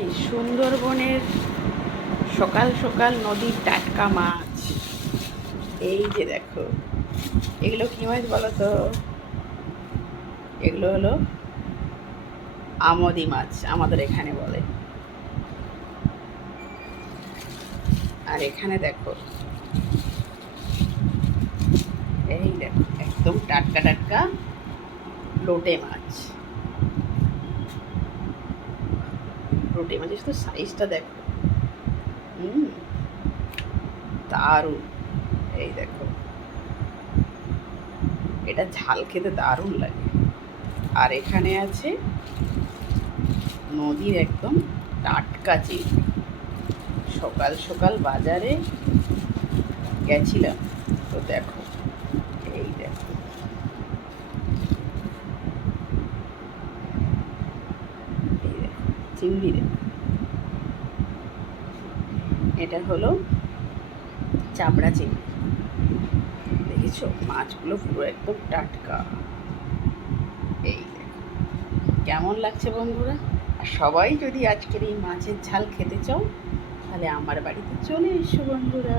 এই সুন্দরবনের সকাল সকাল নদীর টাটকা মাছ। এই যে দেখো, এগুলো কি মাছ বলো তো? এগুলো হলো আমোদি মাছ, আমাদের এখানে বলে। আর এখানে দেখো, এই দেখো একদম টাটকা টাটকা লোটে মাছ। লোটে মাছের তো সাইজটা দেখো, দারুণ। এই দেখো, এটা ঝাল খেতে দারুণ লাগে। আর এখানে আছে নদীর একদম টাটকা চিংড়ি। সকাল সকাল বাজারে গেছিলাম, তো দেখো, এই দেখো, এই দেখো চিংড়ি দেখো। এটা হলো চাপড়া চিংড়ি। দেখেছো, মাছগুলো পুরো একদম টাটকা। এই দেখো, কেমন লাগছে বন্ধুরা? আর সবাই যদি আজকের এই মাছের ঝাল খেতে চাও, তাহলে আমার বাড়িতে চলে এসো বন্ধুরা।